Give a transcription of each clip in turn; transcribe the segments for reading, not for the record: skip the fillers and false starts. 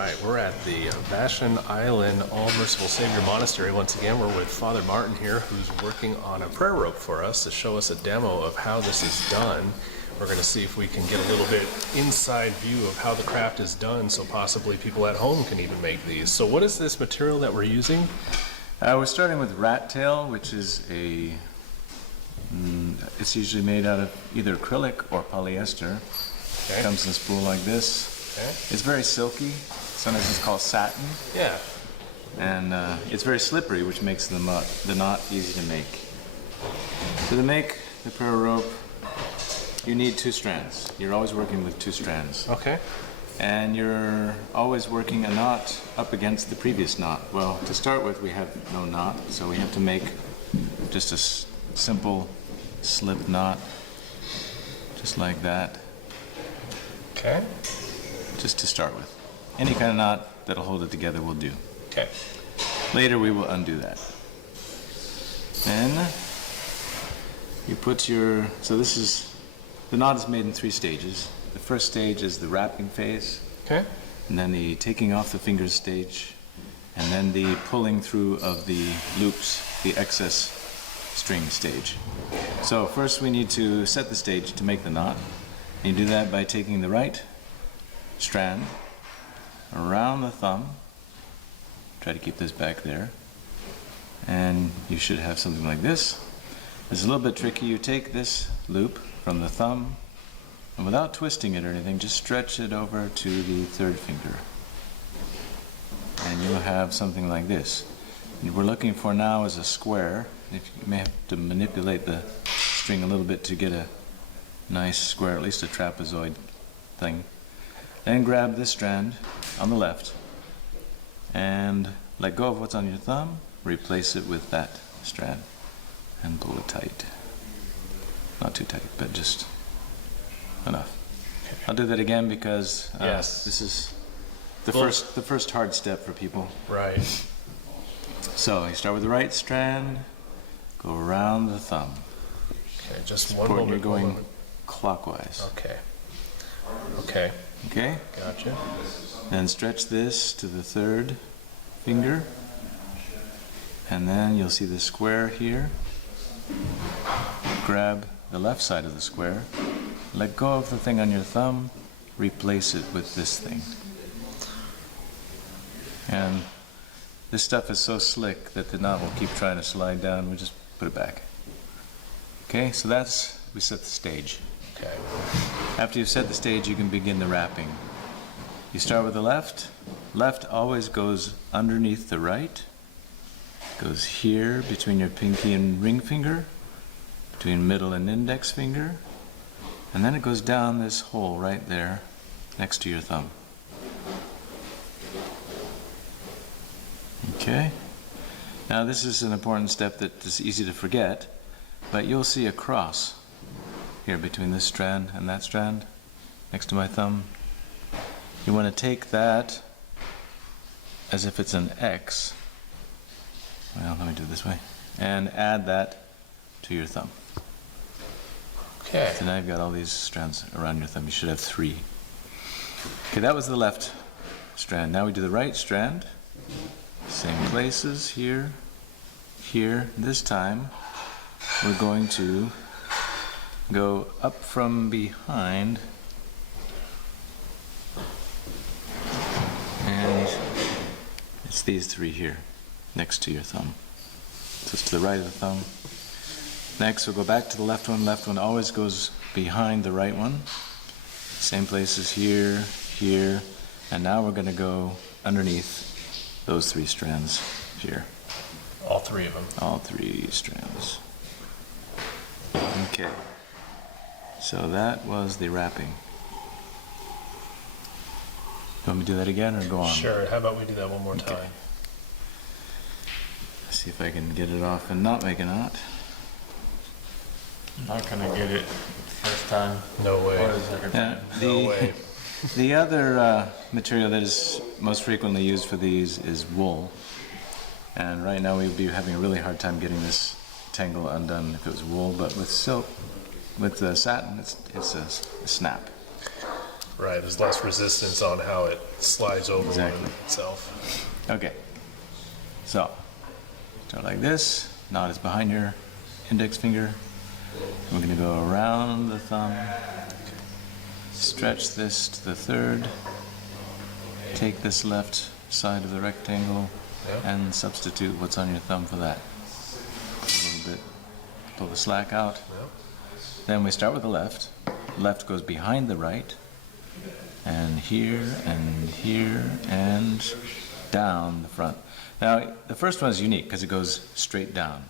right, we're at the Vashon Island All Merciful Savior Monastery. Once again, we're with Father Martin here, who's working on a prayer rope for us to show us a demo of how this is done. We're going to see if we can get a little bit inside view of how the craft is done, so possibly people at home can even make these. So what is this material that we're using? We're starting with rat tail, which is it's usually made out of either acrylic or polyester. Okay. It comes in a spool like this. Okay. It's very silky. Sometimes it's called satin. Yeah. And it's very slippery, which makes the knot easy to make. So to make the prayer rope, you need 2 strands. You're always working with 2 strands. Okay. And you're always working a knot up against the previous knot. Well, to start with, we have no knot, so we have to make just a simple slip knot, just like that. Okay. Just to start with. Any kind of knot that'll hold it together will do. Okay. Later we will undo that. Then you put your, the knot is made in 3 stages. The first stage is the wrapping phase. Okay. And then the taking off the fingers stage. And then the pulling through of the loops, the excess string stage. So first we need to set the stage to make the knot. And you do that by taking the right strand around the thumb. Try to keep this back there. And you should have something like this. It's a little bit tricky. You take this loop from the thumb, and without twisting it or anything, just stretch it over to the 3rd finger. And you'll have something like this. And what we're looking for now is a square. You may have to manipulate the string a little bit to get a nice square, at least a trapezoid thing. Then grab this strand on the left and let go of what's on your thumb, replace it with that strand and pull it tight. Not too tight, but just enough. Okay. I'll do that again because this is the first hard step for people. Right. So you start with the right strand, go around the thumb. Okay, just one moment. You're going clockwise. Okay. Okay. Okay? Gotcha. Then stretch this to the 3rd finger. And then you'll see the square here. Grab the left side of the square. Let go of the thing on your thumb. Replace it with this thing. And this stuff is so slick that the knot will keep trying to slide down. We just put it back. Okay, so we set the stage. Okay. After you've set the stage, you can begin the wrapping. You start with the left. Left always goes underneath the right. Goes here between your pinky and ring finger, between middle and index finger, and then it goes down this hole right there next to your thumb. Okay? Now this is an important step that is easy to forget, but you'll see a cross here between this strand and that strand next to my thumb. You want to take that as if it's an X. Well, let me do it this way. And add that to your thumb. Okay. So now you've got all these strands around your thumb. You should have 3. Okay, that was the left strand. Now we do the right strand. Same places, here, here. This time we're going to go up from behind and it's these 3 here next to your thumb. So it's to the right of the thumb. Next we'll go back to the left one. Left one always goes behind the right one. Same places here, here, and now we're going to go underneath those 3 strands here. All 3 of them. All 3 strands. Okay. So that was the wrapping. You want me to do that again or go on? Sure. How about we do that one more time? Let's see if I can get it off and not make a knot. Not gonna get it first time. No way. Or the second time. No way. The other material that is most frequently used for these is wool. And right now we'd be having a really hard time getting this tangle undone if it was wool, but with silk, with satin, it's a snap. Right, there's less resistance on how it slides over Exactly. on itself. Okay. So, start like this. Knot is behind your index finger. We're going to go around the thumb. Stretch this to the third. Take this left side of the rectangle and substitute what's on your thumb for that. A little bit. Pull the slack out. Then we start with the left. Left goes behind the right. And here and down the front. Now, the first one is unique because it goes straight down.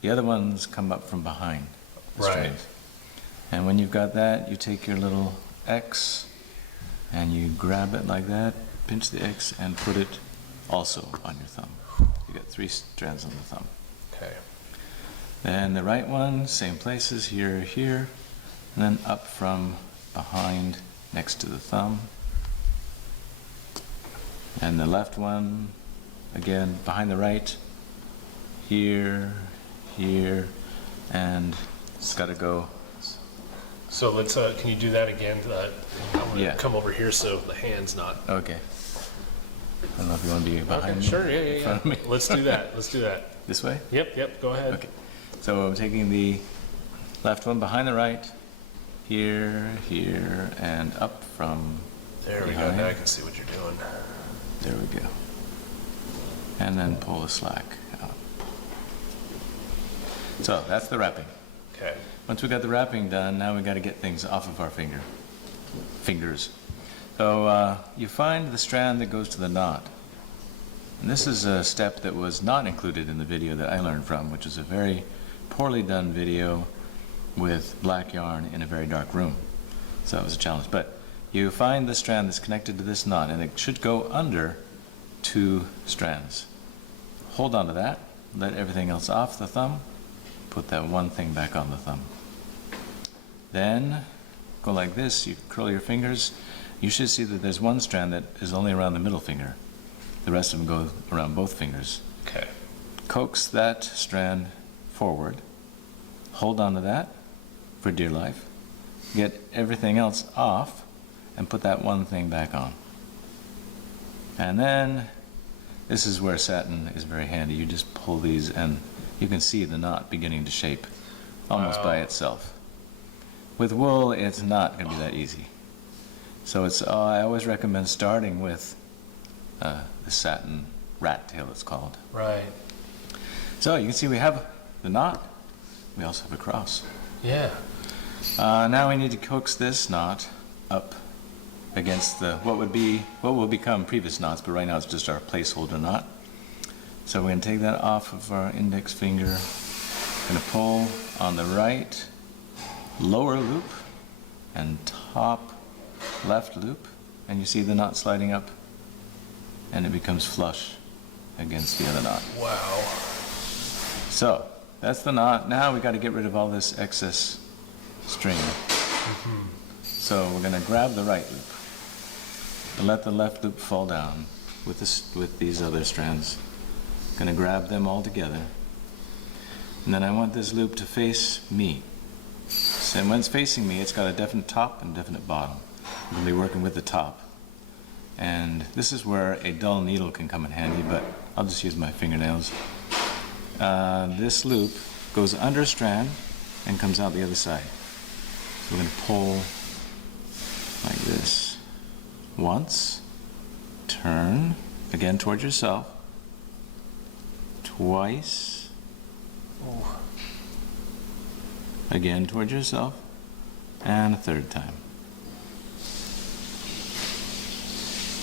The other ones come up from behind the Right. strings. And when you've got that, you take your little X and you grab it like that, pinch the X, and put it also on your thumb. You got 3 strands on the thumb. Okay. Then the right one, same places, here, here, and then up from behind next to the thumb. And the left one, again, behind the right, here, here, and it's got to go. So let's, can you do that again? I'm gonna Yeah. come over here so the hand's not. Okay. I don't know if you want to be behind Okay, me. sure, in front of me. Let's do that. Let's do that. This way? Yep, go ahead. Okay. So I'm taking the left one behind the right, here, here, and up from There we go. behind. Now I can see what you're doing. There we go. And then pull the slack out. So that's the wrapping. Okay. Once we got the wrapping done, now we got to get things off of our fingers. So you find the strand that goes to the knot. And this is a step that was not included in the video that I learned from, which is a very poorly done video with black yarn in a very dark room. So that was a challenge. But you find the strand that's connected to this knot, and it should go under 2 strands. Hold on to that, let everything else off the thumb, put that one thing back on the thumb. Then go like this, you curl your fingers. You should see that there's one strand that is only around the middle finger. The rest of them go around both fingers. Okay. Coax that strand forward. Hold on to that for dear life. Get everything else off and put that one thing back on. And then, this is where satin is very handy. You just pull these and you can see the knot beginning to shape almost by itself. With wool, it's not going to be that easy. So I always recommend starting with the satin rat tail, it's called. Right. So you can see we have the knot. We also have a cross. Yeah. Now we need to coax this knot up against what will become previous knots, but right now it's just our placeholder knot. So we're going to take that off of our index finger. Going to pull on the right lower loop and top left loop, and you see the knot sliding up, and it becomes flush against the other knot. Wow. So that's the knot. Now we got to get rid of all this excess string. So we're going to grab the right loop and let the left loop fall down with these other strands. Going to grab them all together, and then I want this loop to face me. So when it's facing me, it's got a definite top and definite bottom. I'm going to be working with the top, and this is where a dull needle can come in handy, but I'll just use my fingernails. This loop goes under a strand and comes out the other side. So we're going to pull like this once, turn again towards yourself, twice, again towards yourself, and a third time.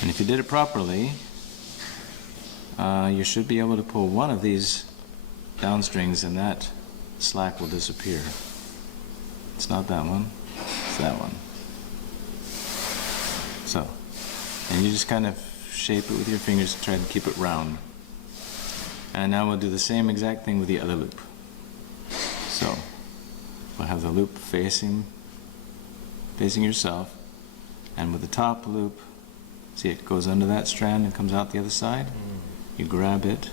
And if you did it properly, you should be able to pull one of these down strings and that slack will disappear. It's not that one, it's that one. So, and you just kind of shape it with your fingers to try to keep it round. And now we'll do the same exact thing with the other loop. So, we'll have the loop facing yourself, and with the top loop, see it goes under that strand and comes out the other side. You grab it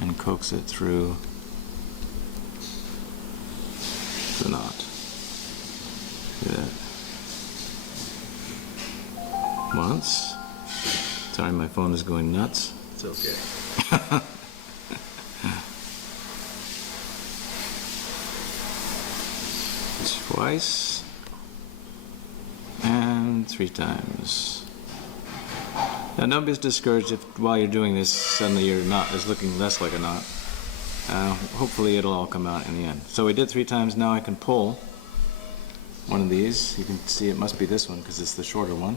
and coax it through the knot. Look at that. once. Sorry, my phone is going nuts. It's okay. Twice. And 3 times. Now don't be discouraged if while you're doing this suddenly your knot is looking less like a knot. Hopefully it'll all come out in the end. So we did 3 times. Now I can pull one of these. You can see it must be this one because it's the shorter one.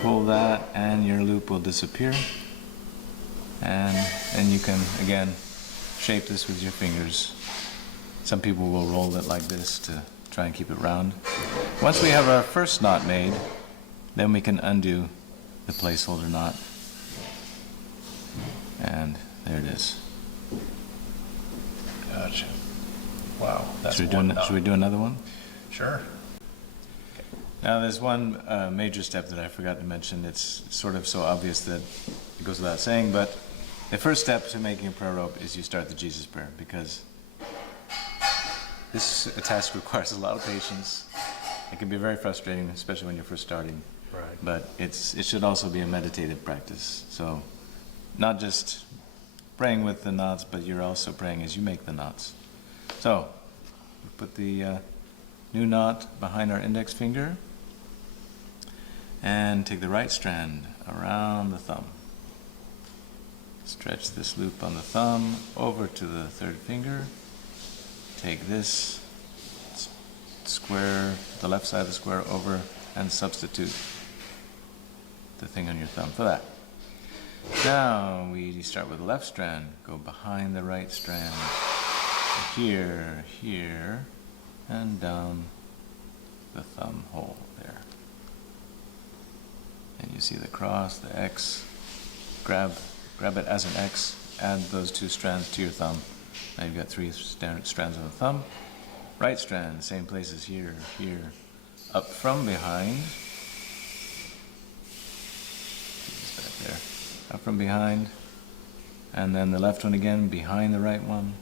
Pull that and your loop will disappear. And then you can again shape this with your fingers. Some people will roll it like this to try and keep it round. Once we have our first knot made, then we can undo the placeholder knot. And there it is. Gotcha. Wow, that's Should we do another one? Sure. Now there's one major step that I forgot to mention. It's sort of so obvious that it goes without saying, but the first step to making a prayer rope is you start the Jesus prayer, because this task requires a lot of patience. It can be very frustrating, especially when you're first starting. Right. But it should also be a meditative practice. So not just praying with the knots, but you're also praying as you make the knots. So we put the new knot behind our index finger and take the right strand around the thumb. Stretch this loop on the thumb over to the third finger. Take this square, the left side of the square over, and substitute the thing on your thumb for that. Now we start with the left strand, go behind the right strand, here, here, and down the thumb hole there. And you see the cross, the X, grab it as an X, add those 2 strands to your thumb. Now you've got 3 strands on the thumb. Right strand, same place as here, here, up from behind. Just back there. Up from behind. And then the left one again, behind the right one.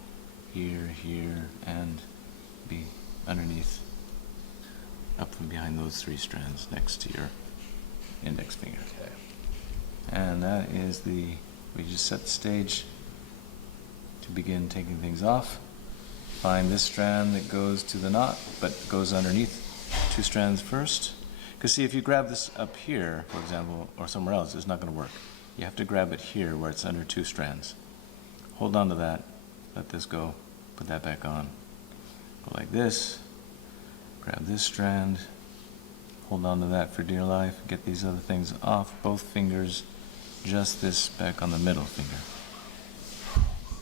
Here, here, and be underneath. Up from behind those 3 strands next to your index finger. Okay. And that is we just set the stage to begin taking things off. Find this strand that goes to the knot, but goes underneath 2 strands first. Because see, if you grab this up here, for example, or somewhere else, it's not going to work. You have to grab it here where it's under 2 strands. Hold on to that, let this go, put that back on. Go like this, grab this strand, hold on to that for dear life, get these other things off, both fingers, just this back on the middle finger.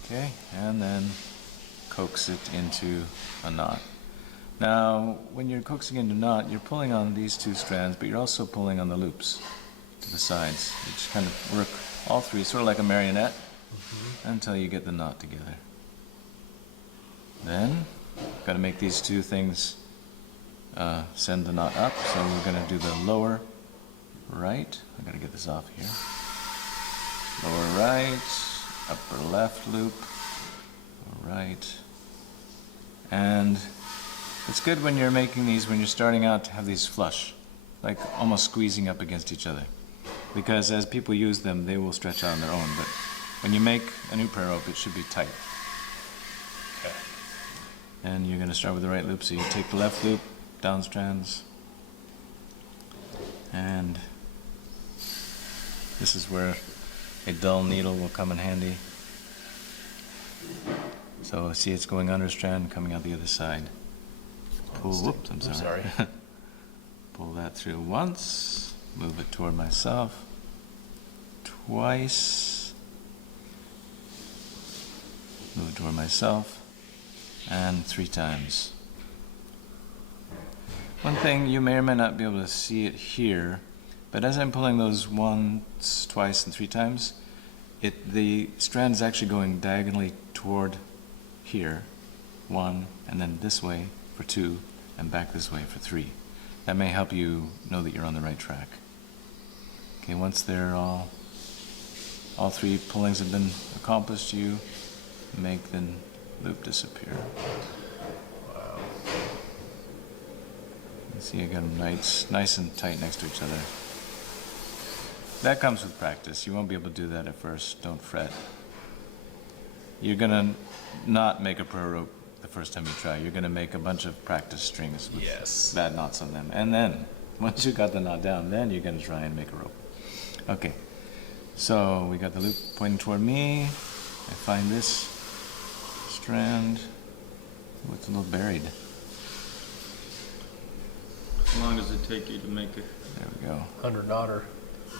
Okay, and then coax it into a knot. Now, when you're coaxing into a knot, you're pulling on these 2 strands, but you're also pulling on the loops to the sides. You just kind of work all 3, sort of like a marionette, until you get the knot together. Then, got to make these 2 things send the knot up, so we're going to do the lower right. I got to get this off here. Lower right, upper left loop, right. And it's good when you're making these, when you're starting out, to have these flush, like almost squeezing up against each other. Because as people use them, they will stretch out on their own. But when you make a new prayer rope, it should be tight. Okay. And you're going to start with the right loop, so you take the left loop, down strands, and this is where a dull needle will come in handy. So see, it's going under strand, coming out the other side. Pull, whoops, I'm sorry. Pull that through once, move it toward myself, twice, move it toward myself, and 3 times. One thing, you may or may not be able to see it here, but as I'm pulling those once, twice, and 3 times, the strand is actually going diagonally toward here, 1, and then this way for 2, and back this way for 3. That may help you know that you're on the right track. Okay, once they're all 3 pullings have been accomplished, you make the loop disappear. Wow. See, you got them nice and tight next to each other. That comes with practice. You won't be able to do that at first. Don't fret. You're gonna not make a prayer rope the first time you try. You're gonna make a bunch of practice strings with Yes. bad knots on them. And then, once you got the knot down, then you're gonna try and make a rope. Okay. So we got the loop pointing toward me. I find this strand. Oh, it's a little buried. How long does it take you to make it? There we go. 100 knotter.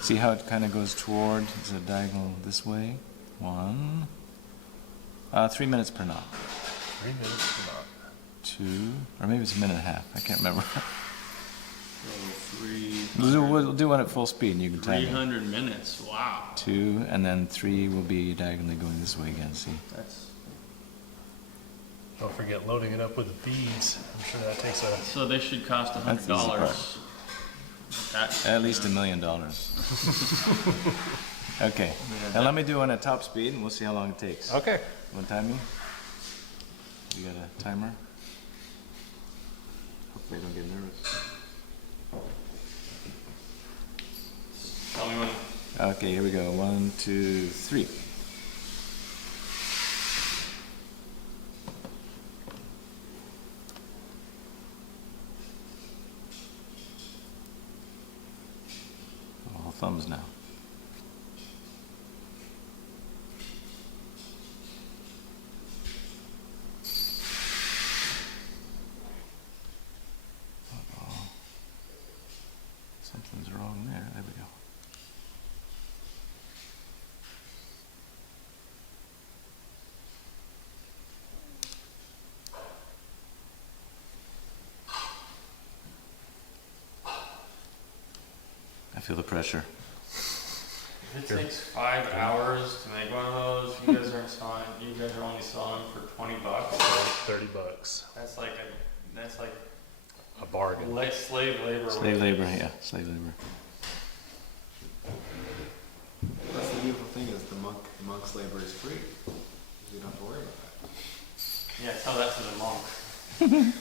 See how it kind of goes toward, it's a diagonal this way. 1. 3 minutes per knot. 3 minutes per knot. 2, or maybe it's a minute and a half. I can't remember. So We'll do one at full speed and you can time it. 300 minutes. Wow. 2, and then 3 will be diagonally going this way again, see? That's Don't forget loading it up with the beads. I'm sure that takes a... so they should cost That's the easy $100. At least $1 million. Okay, now let me do one at top speed and we'll see how long it takes. Okay. Want to time me? You got a timer? Hopefully I don't get nervous. Tell me when. Okay, here we go. 1, 2, 3. All thumbs now. Uh-oh. Something's wrong there. There we go. I feel the pressure. If it takes 5 hours to make one of those, you guys aren't selling. You guys are only selling for $20. 30 bucks. That's like A bargain. slave labor. Slave labor, yeah, slave labor. That's the beautiful thing is the monk's labor is free. You don't have to worry about that. Yeah, tell that to the monk.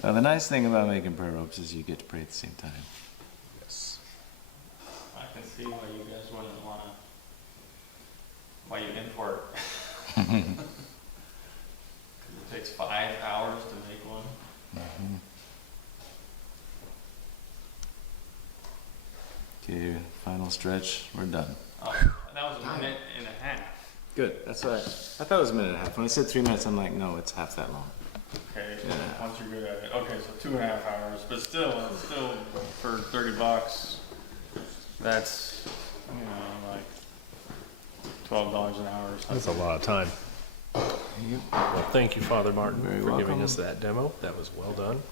The nice thing about making prayer ropes is you get to pray at the same time. Yes. I can see why you guys wouldn't want to. Why you import. It takes 5 hours to make one. Okay, final stretch. We're done. Oh, that was a minute and a half. Good. That's what I thought it was a minute and a half. When I said 3 minutes, I'm like, no, it's half that long. Okay, Yeah. once you're good at it. Okay, so 2.5 hours, but still for $30, that's, you know, like $12 an hour or something. That's a lot of time. Yep. Well, thank you, Father Martin, Very for giving welcome. us that demo. That was well done.